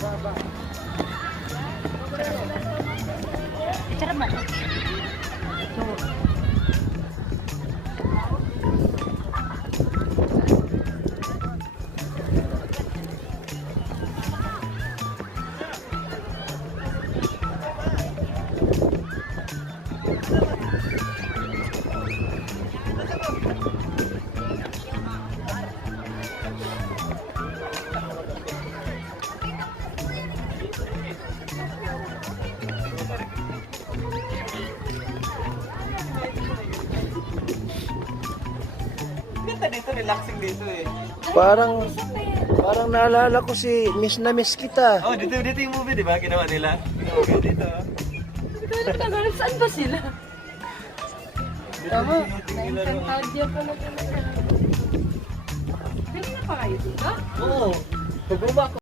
Sarap man. Ganda dito, relaxing dito eh. Parang naalala ko si Miss na Miss kita. Oh, dito yung movie, di ba? Ginawa nila. Ginawa ko dito. Saan ba sila? Tama. Tingnan Audio pa lang. Pwede na pa kayo dito? Oo. Pagbaba ko.